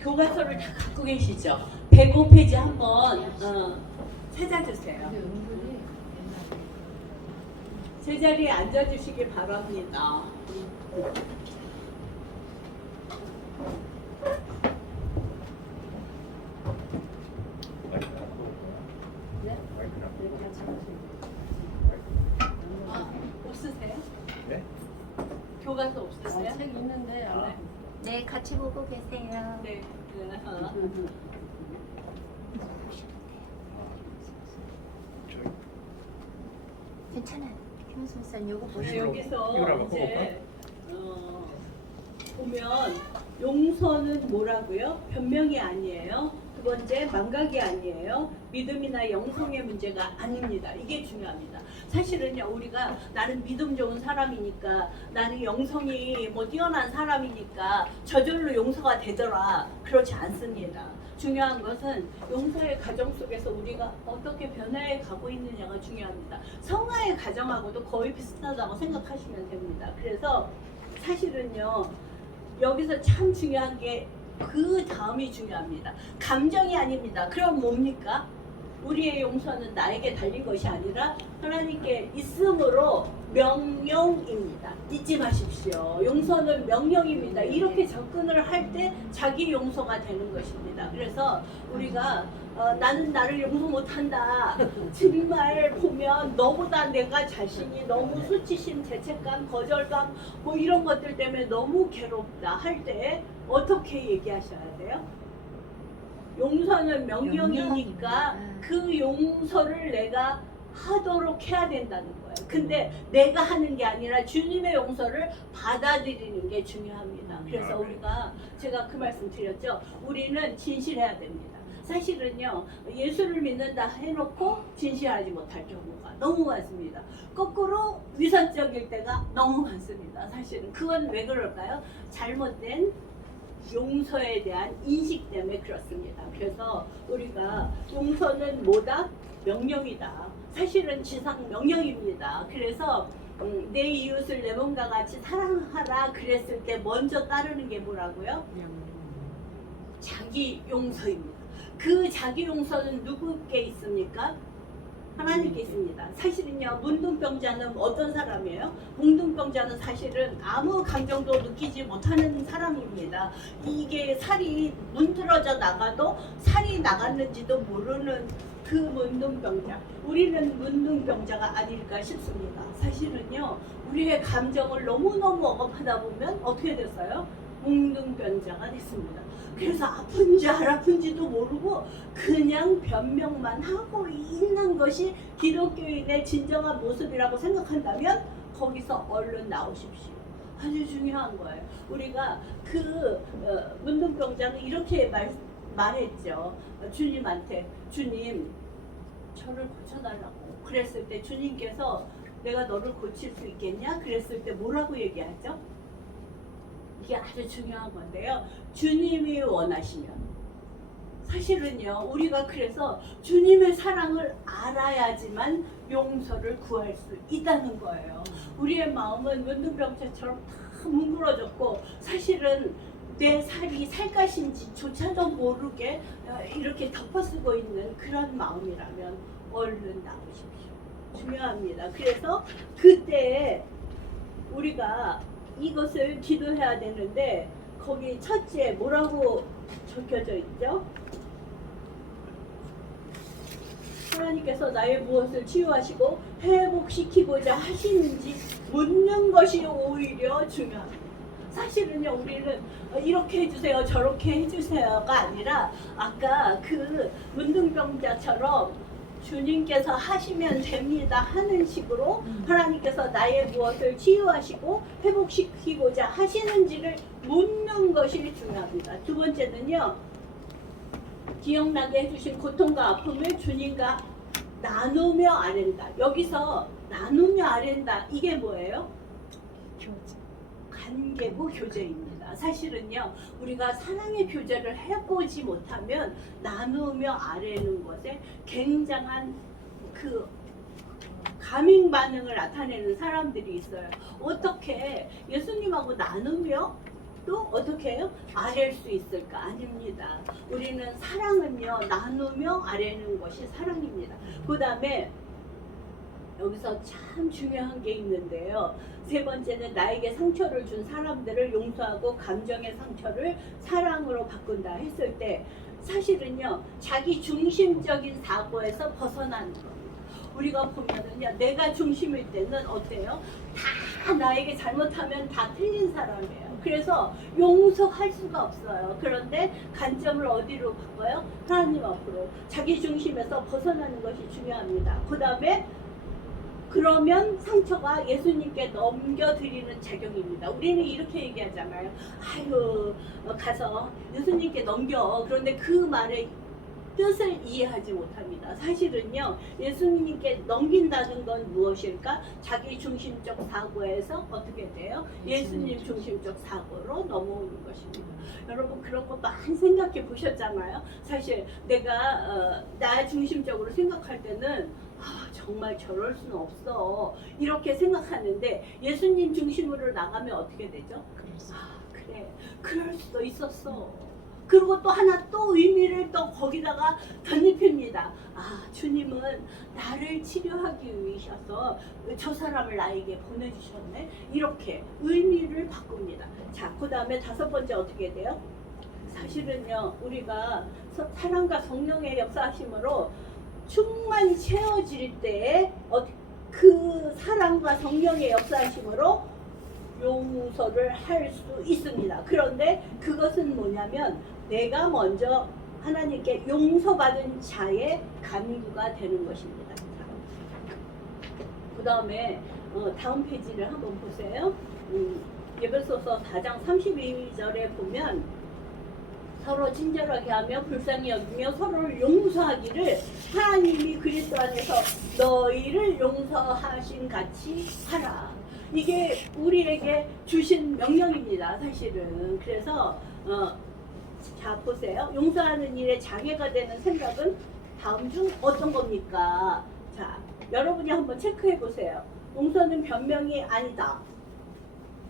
교과서를 다 갖고 계시죠? 105페이지 한번 찾아주세요. 제자리에 앉아주시기 바랍니다. 없으세요? 네? 교과서 없으세요? 책 있는데 안에. 네, 같이 보고 계세요. 네. 괜찮아요. 김은수 목사님 요거 네, 보시고. 여기서 이걸 한번 이제 보면 용서는 뭐라고요? 변명이 아니에요. 두 번째 망각이 아니에요. 믿음이나 영성의 문제가 아닙니다. 이게 중요합니다. 사실은요, 우리가 나는 믿음 좋은 사람이니까, 나는 영성이 뭐 뛰어난 사람이니까 저절로 용서가 되더라. 그렇지 않습니다. 중요한 것은 용서의 과정 속에서 우리가 어떻게 변화해 가고 있느냐가 중요합니다. 성화의 과정하고도 거의 비슷하다고 생각하시면 됩니다. 그래서 사실은요, 여기서 참 중요한 게 그 다음이 중요합니다. 감정이 아닙니다. 그럼 뭡니까? 우리의 용서는 나에게 달린 것이 아니라 하나님께 있음으로 명령입니다. 잊지 마십시오. 용서는 명령입니다. 이렇게 접근을 할 때 자기 용서가 되는 것입니다. 그래서 우리가 나는 나를 용서 못한다. 정말 보면 너보다 내가 자신이 너무 수치심, 죄책감, 거절감 뭐 이런 것들 때문에 너무 괴롭다 할 때 어떻게 얘기하셔야 돼요? 용서는 명령이니까 그 용서를 내가 하도록 해야 된다는 거예요. 근데 내가 하는 게 아니라 주님의 용서를 받아들이는 게 중요합니다. 그래서 우리가 제가 그 말씀 드렸죠. 우리는 진실해야 됩니다. 사실은요, 예수를 믿는다 해놓고 진실하지 못할 경우가 너무 많습니다. 거꾸로 위선적일 때가 너무 많습니다. 사실은 그건 왜 그럴까요? 잘못된 용서에 대한 인식 때문에 그렇습니다. 그래서 우리가 용서는 뭐다? 명령이다. 사실은 지상 명령입니다. 그래서 내 이웃을 내 몸과 같이 사랑하라 그랬을 때 먼저 따르는 게 뭐라고요? 자기 용서입니다. 그 자기 용서는 누구께 있습니까? 하나님께 있습니다. 사실은요, 문둥병자는 어떤 사람이에요? 문둥병자는 사실은 아무 감정도 느끼지 못하는 사람입니다. 이게 살이 문드러져 나가도 살이 나갔는지도 모르는 그 문둥병자. 우리는 문둥병자가 아닐까 싶습니다. 사실은요, 우리의 감정을 너무너무 억압하다 보면 어떻게 됐어요? 문둥병자가 됐습니다. 그래서 아픈지 안 아픈지도 모르고 그냥 변명만 하고 있는 것이 기독교인의 진정한 모습이라고 생각한다면 거기서 얼른 나오십시오. 아주 중요한 거예요. 우리가 그 문둥병자는 이렇게 말했죠. 주님한테, 주님 저를 고쳐달라고. 그랬을 때 주님께서 내가 너를 고칠 수 있겠냐? 그랬을 때 뭐라고 얘기하죠? 이게 아주 중요한 건데요. 주님이 원하시면, 사실은요, 우리가 그래서 주님의 사랑을 알아야지만 용서를 구할 수 있다는 거예요. 우리의 마음은 문둥병자처럼 다 뭉그러졌고, 사실은 내 살이 살갗인지조차도 모르게 이렇게 덮어쓰고 있는 그런 마음이라면 얼른 나오십시오. 중요합니다. 그래서 그때 우리가 이것을 기도해야 되는데, 거기 첫째 뭐라고 적혀져 있죠? 하나님께서 나의 무엇을 치유하시고 회복시키고자 하시는지 묻는 것이 오히려 중요합니다. 사실은요, 우리는 이렇게 해주세요, 저렇게 해주세요가 아니라 아까 그 문둥병자처럼 주님께서 하시면 됩니다 하는 식으로 하나님께서 나의 무엇을 치유하시고 회복시키고자 하시는지를 묻는 것이 중요합니다. 두 번째는요, 기억나게 해주신 고통과 아픔을 주님과 나누며 아랜다. 여기서 나누며 아랜다, 이게 뭐예요? 관계부 교제입니다. 사실은요, 우리가 사랑의 교제를 해보지 못하면 나누며 아뢰는 것에 굉장한 그 감행 반응을 나타내는 사람들이 있어요. 어떻게 예수님하고 나누며 또 어떻게 해요? 아랠 수 있을까? 아닙니다. 우리는 사랑은요, 나누며 아뢰는 것이 사랑입니다. 그 다음에 여기서 참 중요한 게 있는데요. 세 번째는 나에게 상처를 준 사람들을 용서하고 감정의 상처를 사랑으로 바꾼다 했을 때 사실은요, 자기 중심적인 사고에서 벗어나는 겁니다. 우리가 보면은요, 내가 중심일 때는 어때요? 다 나에게 잘못하면 다 틀린 사람이에요. 그래서 용서할 수가 없어요. 그런데 관점을 어디로 바꿔요? 하나님 앞으로. 자기 중심에서 벗어나는 것이 중요합니다. 그 다음에 그러면 상처가 예수님께 넘겨드리는 작용입니다. 우리는 이렇게 얘기하잖아요. 아유, 가서 예수님께 넘겨. 그런데 그 말의 뜻을 이해하지 못합니다. 사실은요, 예수님께 넘긴다는 건 무엇일까? 자기 중심적 사고에서 어떻게 돼요? 예수님 중심적 사고로 넘어오는 것입니다. 여러분 그런 거 많이 생각해 보셨잖아요. 사실 내가 나 중심적으로 생각할 때는 정말 저럴 수는 없어 이렇게 생각하는데 예수님 중심으로 나가면 어떻게 되죠? 그래, 그럴 수도 있었어. 그리고 또 하나 또 의미를 또 거기다가 덧입힙니다. 주님은 나를 치료하기 위해서 저 사람을 나에게 보내주셨네. 이렇게 의미를 바꿉니다. 자, 그 다음에 다섯 번째 어떻게 돼요? 사실은요, 우리가 사랑과 성령의 역사하심으로 충만히 채워질 때에 그 사랑과 성령의 역사하심으로 용서를 할 수 있습니다. 그런데 그것은 뭐냐면 내가 먼저 하나님께 용서받은 자의 간구가 되는 것입니다. 그 다음에 다음 페이지를 한번 보세요. 에베소서 4장 32절에 보면 서로 친절하게 하며 불쌍히 여기며 서로를 용서하기를 하나님이 그리스도 안에서 너희를 용서하신 같이 하라. 이게 우리에게 주신 명령입니다. 사실은. 그래서 자 보세요. 용서하는 일에 장애가 되는 생각은 다음 중 어떤 겁니까? 자, 여러분이 한번 체크해 보세요. 용서는 변명이 아니다.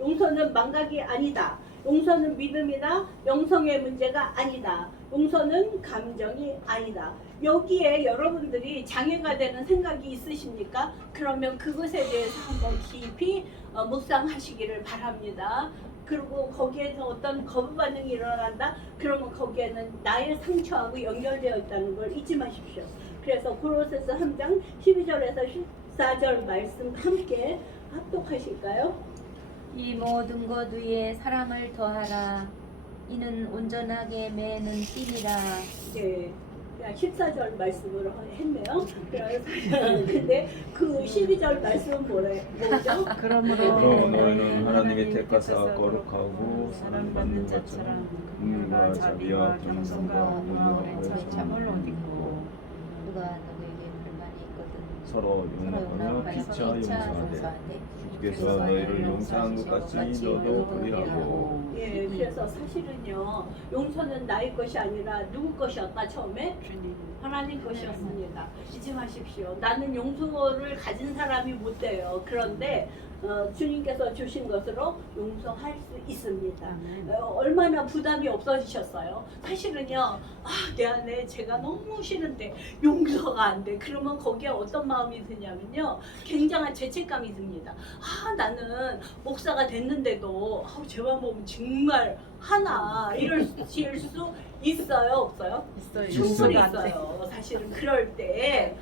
용서는 망각이 아니다. 용서는 믿음이나 영성의 문제가 아니다. 용서는 감정이 아니다. 여기에 여러분들이 장애가 되는 생각이 있으십니까? 그러면 그것에 대해서 한번 깊이 묵상하시기를 바랍니다. 그리고 거기에서 어떤 거부 반응이 일어난다? 그러면 거기에는 나의 상처하고 연결되어 있다는 걸 잊지 마십시오. 그래서 고로새서 3장 12절에서 14절 말씀 함께 합독하실까요? 이 모든 것 위에 사랑을 더하라. 이는 온전하게 매는 띠니라. 네. 14절 말씀으로 했네요. 근데 그 12절 말씀은 뭐죠? 그러므로 너희는 하나님의 택하사 거룩하고 사랑받는 자처럼 은과 자비와 겸손과 온유하고 참을 못 잊고 누가 너에게 불만이 있거든 서로 용납하며 피차 용서하되 주께서 너희를 용서한 것 같이 너도 그리하고. 예, 그래서 사실은요, 용서는 나의 것이 아니라 누구 것이었다 처음에? 하나님 것이었습니다. 잊지 마십시오. 나는 용서를 가진 사람이 못 돼요. 그런데 주님께서 주신 것으로 용서할 수 있습니다. 얼마나 부담이 없어지셨어요. 사실은요, 내 안에 제가 너무 싫은데 용서가 안 돼. 그러면 거기에 어떤 마음이 드냐면요, 굉장한 죄책감이 듭니다. 나는 목사가 됐는데도 쟤만 보면 정말 하나 이럴 수 있어요, 없어요? 충분히 있어요. 사실은 그럴 때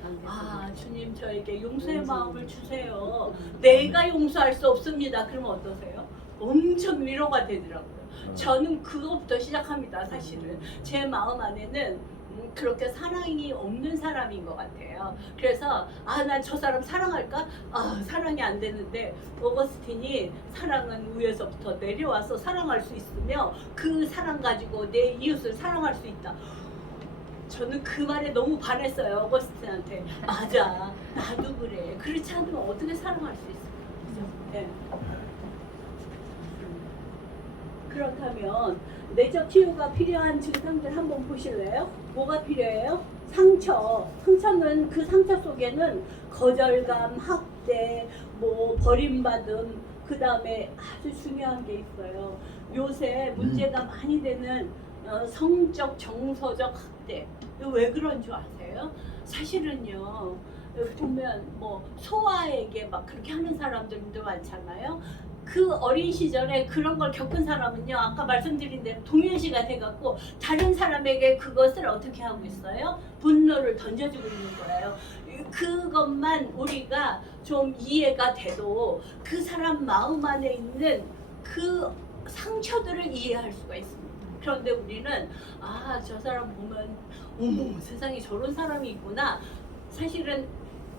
주님 저에게 용서의 마음을 주세요. 내가 용서할 수 없습니다. 그러면 어떠세요? 엄청 위로가 되더라고요. 저는 그것부터 시작합니다. 사실은 제 마음 안에는 그렇게 사랑이 없는 사람인 것 같아요. 그래서 난 저 사람 사랑할까? 사랑이 안 되는데 어거스틴이 사랑은 위에서부터 내려와서 사랑할 수 있으며 그 사랑 가지고 내 이웃을 사랑할 수 있다. 저는 그 말에 너무 반했어요. 어거스틴한테. 맞아, 나도 그래. 그렇지 않으면 어떻게 사랑할 수 있을까? 네. 그렇다면 내적 치유가 필요한 증상들 한번 보실래요? 뭐가 필요해요? 상처. 상처는 그 상처 속에는 거절감, 학대, 버림받음, 그 다음에 아주 중요한 게 있어요. 요새 문제가 많이 되는 성적 정서적 학대. 이거 왜 그런 줄 아세요? 사실은요. 보면 뭐 소아에게 막 그렇게 하는 사람들도 많잖아요. 그 어린 시절에 그런 걸 겪은 사람은요, 아까 말씀드린 대로 동일시가 돼갖고 다른 사람에게 그것을 어떻게 하고 있어요? 분노를 던져주고 있는 거예요. 그것만 우리가 좀 이해가 돼도 그 사람 마음 안에 있는 그 상처들을 이해할 수가 있습니다. 그런데 우리는 저 사람 보면 어머 세상에 저런 사람이 있구나. 사실은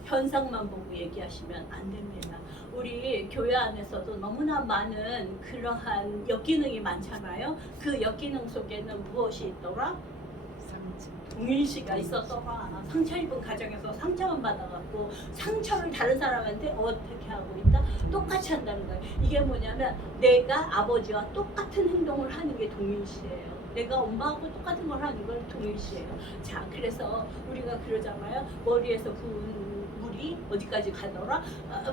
현상만 보고 얘기하시면 안 됩니다. 우리 교회 안에서도 너무나 많은 그러한 역기능이 많잖아요. 그 역기능 속에는 무엇이 있더라? 동일시가 있었더라. 상처 입은 가정에서 상처만 받아갖고 상처를 다른 사람한테 어떻게 하고 있다? 똑같이 한다는 거예요. 이게 뭐냐면 내가 아버지와 똑같은 행동을 하는 게 동일시예요. 내가 엄마하고 똑같은 걸 하는 건 동일시예요. 자, 그래서 우리가 그러잖아요. 머리에서 부은 물이 어디까지 가더라?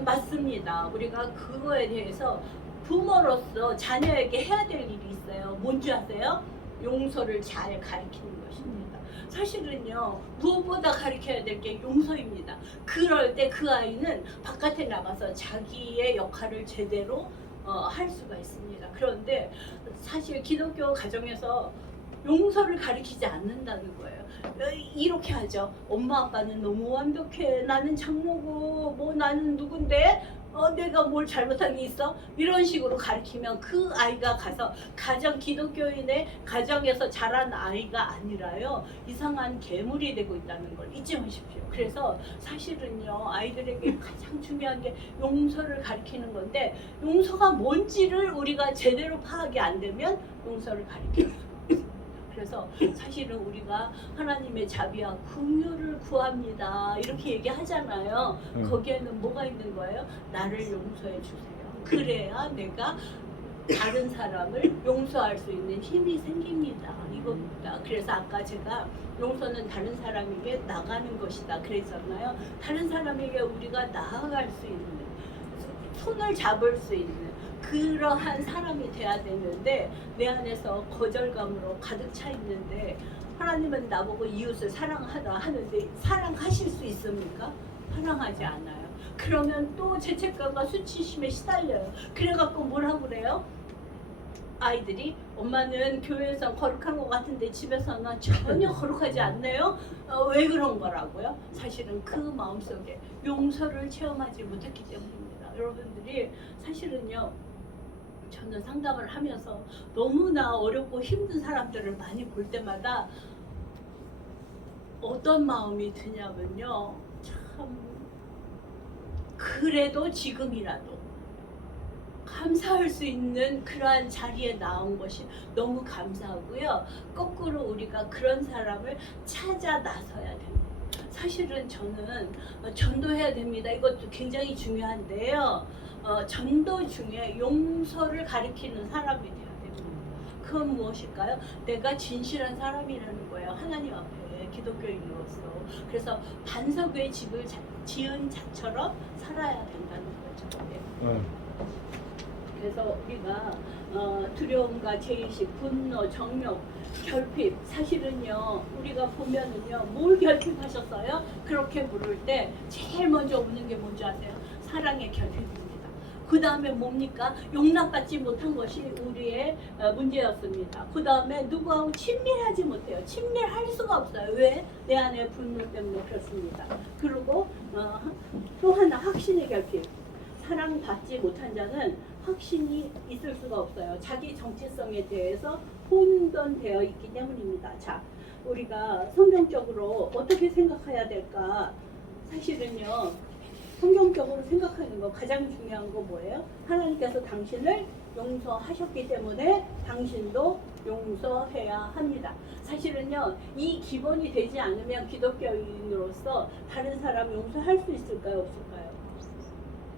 맞습니다. 우리가 그거에 대해서 부모로서 자녀에게 해야 될 일이 있어요. 뭔지 아세요? 용서를 잘 가르치는 것입니다. 사실은요, 무엇보다 가르쳐야 될 게 용서입니다. 그럴 때 그 아이는 바깥에 나가서 자기의 역할을 제대로 할 수가 있습니다. 그런데 사실 기독교 가정에서 용서를 가르치지 않는다는 거예요. 이렇게 하죠. 엄마 아빠는 너무 완벽해. 나는 장모고 뭐 나는 누군데 내가 뭘 잘못한 게 있어? 이런 식으로 가르치면 그 아이가 가서 기독교인의 가정에서 자란 아이가 아니라요, 이상한 괴물이 되고 있다는 걸 잊지 마십시오. 그래서 사실은요, 아이들에게 가장 중요한 게 용서를 가르치는 건데, 용서가 뭔지를 우리가 제대로 파악이 안 되면 용서를 가르치는 거예요. 그래서 사실은 우리가 하나님의 자비와 긍휼을 구합니다 이렇게 얘기하잖아요. 거기에는 뭐가 있는 거예요? 나를 용서해 주세요. 그래야 내가 다른 사람을 용서할 수 있는 힘이 생깁니다. 이겁니다. 그래서 아까 제가 용서는 다른 사람에게 나가는 것이다 그랬잖아요. 다른 사람에게 우리가 나아갈 수 있는, 손을 잡을 수 있는 그러한 사람이 돼야 되는데, 내 안에서 거절감으로 가득 차 있는데, 하나님은 나보고 이웃을 사랑하라 하는데 사랑하실 수 있습니까? 사랑하지 않아요. 그러면 또 죄책감과 수치심에 시달려요. 그래갖고 뭐라고 그래요? 아이들이 엄마는 교회에서 거룩한 것 같은데 집에서는 전혀 거룩하지 않네요. 왜 그런 거라고요? 사실은 그 마음속에 용서를 체험하지 못했기 때문입니다. 여러분들이 사실은요, 저는 상담을 하면서 너무나 어렵고 힘든 사람들을 많이 볼 때마다 어떤 마음이 드냐면요, 참 그래도 지금이라도 감사할 수 있는 그러한 자리에 나온 것이 너무 감사하고요. 거꾸로 우리가 그런 사람을 찾아 나서야 됩니다. 사실은 저는 전도해야 됩니다. 이것도 굉장히 중요한데요. 전도 중에 용서를 가리키는 사람이 돼야 됩니다. 그건 무엇일까요? 내가 진실한 사람이라는 거예요. 하나님 앞에 기독교인으로서. 그래서 반석의 집을 지은 자처럼 살아야 된다는 거죠. 네. 그래서 우리가 두려움과 죄의식, 분노, 정욕, 결핍, 사실은요, 우리가 보면은요, 뭘 결핍하셨어요? 그렇게 부를 때 제일 먼저 오는 게 뭔지 아세요? 사랑의 결핍입니다. 그 다음에 뭡니까? 용납받지 못한 것이 우리의 문제였습니다. 그 다음에 누구하고 친밀하지 못해요. 친밀할 수가 없어요. 왜? 내 안에 분노 때문에 그렇습니다. 그리고 또 하나, 확신의 결핍. 사랑받지 못한 자는 확신이 있을 수가 없어요. 자기 정체성에 대해서 혼돈되어 있기 때문입니다. 자, 우리가 성경적으로 어떻게 생각해야 될까? 사실은요, 성경적으로 생각하는 거 가장 중요한 거 뭐예요? 하나님께서 당신을 용서하셨기 때문에 당신도 용서해야 합니다. 사실은요, 이 기본이 되지 않으면 기독교인으로서 다른 사람 용서할 수 있을까요? 없을까요?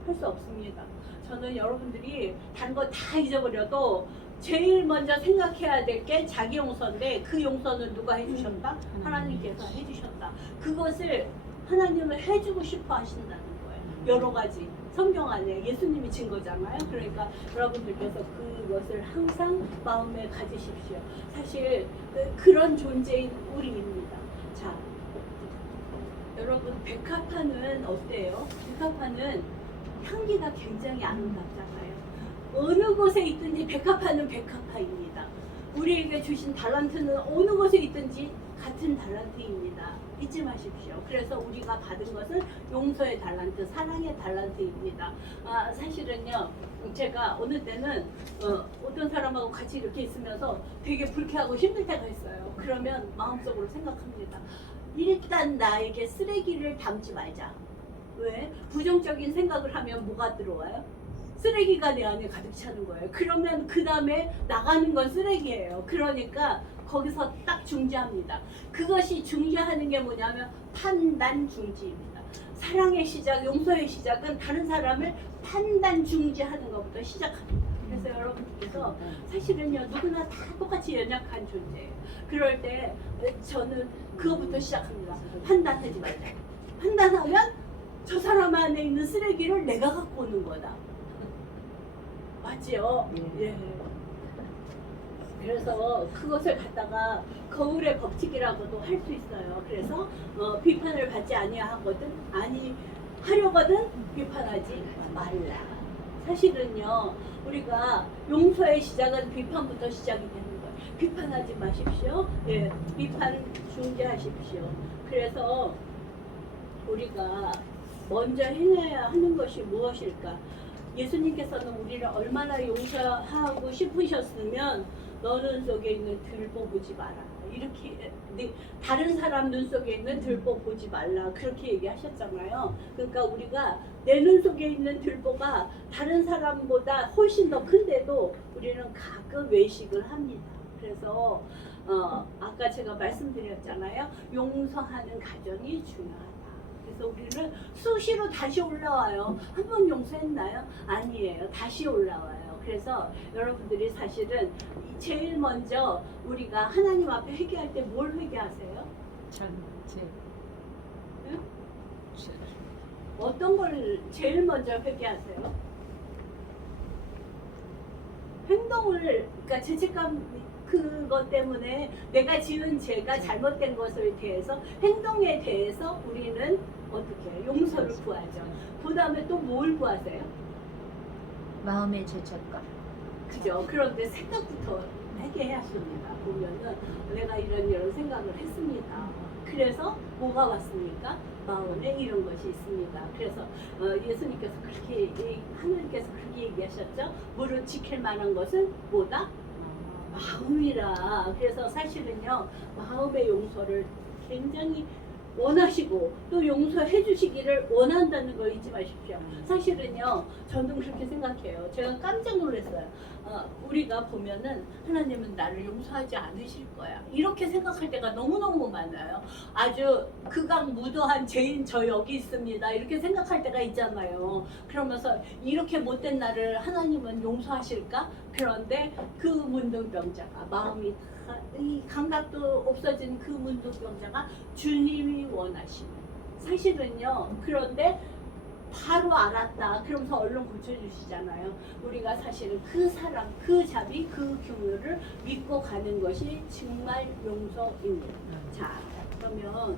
할 수 없습니다. 저는 여러분들이 다른 거 다 잊어버려도 제일 먼저 생각해야 될 게 자기 용서인데, 그 용서는 누가 해주셨다? 하나님께서 해주셨다. 그것을 하나님을 해주고 싶어 하신다는 거예요. 여러 가지 성경 안에 예수님이 진 거잖아요. 그러니까 여러분들께서 그것을 항상 마음에 가지십시오. 사실 그런 존재인 우리입니다. 자, 여러분 백합화는 어때요? 백합화는 향기가 굉장히 아름답잖아요. 어느 곳에 있든지 백합화는 백합화입니다. 우리에게 주신 달란트는 어느 곳에 있든지 같은 달란트입니다. 잊지 마십시오. 그래서 우리가 받은 것은 용서의 달란트, 사랑의 달란트입니다. 사실은요, 제가 어느 때는 어떤 사람하고 같이 이렇게 있으면서 되게 불쾌하고 힘들 때가 있어요. 그러면 마음속으로 생각합니다. 일단 나에게 쓰레기를 담지 말자. 왜? 부정적인 생각을 하면 뭐가 들어와요? 쓰레기가 내 안에 가득 차는 거예요. 그러면 그 다음에 나가는 건 쓰레기예요. 그러니까 거기서 딱 중지합니다. 그것이 중지하는 게 뭐냐면 판단 중지입니다. 사랑의 시작, 용서의 시작은 다른 사람을 판단 중지하는 것부터 시작합니다. 그래서 여러분께서 사실은요, 누구나 다 똑같이 연약한 존재예요. 그럴 때 저는 그것부터 시작합니다. 판단하지 말자. 판단하면 저 사람 안에 있는 쓰레기를 내가 갖고 오는 거다. 맞지요? 예. 그래서 그것을 갖다가 거울의 법칙이라고도 할 수 있어요. 그래서 비판을 받지 아니하거든, 하려거든 비판하지 말라. 사실은요, 우리가 용서의 시작은 비판부터 시작이 되는 거예요. 비판하지 마십시오. 예, 비판 중지하십시오. 그래서 우리가 먼저 행해야 하는 것이 무엇일까? 예수님께서는 우리를 얼마나 용서하고 싶으셨으면 너는 속에 있는 들보 보지 마라. 이렇게 다른 사람 눈 속에 있는 들보 보지 말라. 그렇게 얘기하셨잖아요. 그러니까 우리가 내 눈 속에 있는 들보가 다른 사람보다 훨씬 더 큰데도 우리는 가끔 외식을 합니다. 그래서 아까 제가 말씀드렸잖아요. 용서하는 가정이 중요하다. 그래서 우리는 수시로 다시 올라와요. 한 번 용서했나요? 아니에요. 다시 올라와요. 그래서 여러분들이 사실은 제일 먼저 우리가 하나님 앞에 회개할 때 뭘 회개하세요? 응? 어떤 걸 제일 먼저 회개하세요? 행동을, 그러니까 죄책감 그것 때문에 내가 지은 죄가 잘못된 것에 대해서, 행동에 대해서 우리는 어떻게 해요? 용서를 구하죠. 그 다음에 또 뭘 구하세요? 마음의 죄책감. 그죠? 그런데 생각부터 회개해야 합니다. 보면은 내가 이런 생각을 했습니다. 그래서 뭐가 왔습니까? 마음에 이런 것이 있습니다. 그래서 예수님께서 하나님께서 그렇게 얘기하셨죠. 무릇 지킬 만한 것은 뭐다? 마음이라. 그래서 사실은요, 마음의 용서를 굉장히 원하시고 또 용서해 주시기를 원한다는 걸 잊지 마십시오. 사실은요, 저는 그렇게 생각해요. 제가 깜짝 놀랐어요. 우리가 보면은 하나님은 나를 용서하지 않으실 거야, 이렇게 생각할 때가 너무너무 많아요. 아주 극악무도한 죄인 저 여기 있습니다, 이렇게 생각할 때가 있잖아요. 그러면서 이렇게 못된 나를 하나님은 용서하실까? 그런데 그 문둥병자가 마음이 이 감각도 없어진 그 문둥병자가 주님이 원하시는, 사실은요, 그런데 바로 알았다 그러면서 얼른 고쳐주시잖아요. 우리가 사실은 그 사랑, 그 자비, 그 긍휼을 믿고 가는 것이 정말 용서입니다. 자, 그러면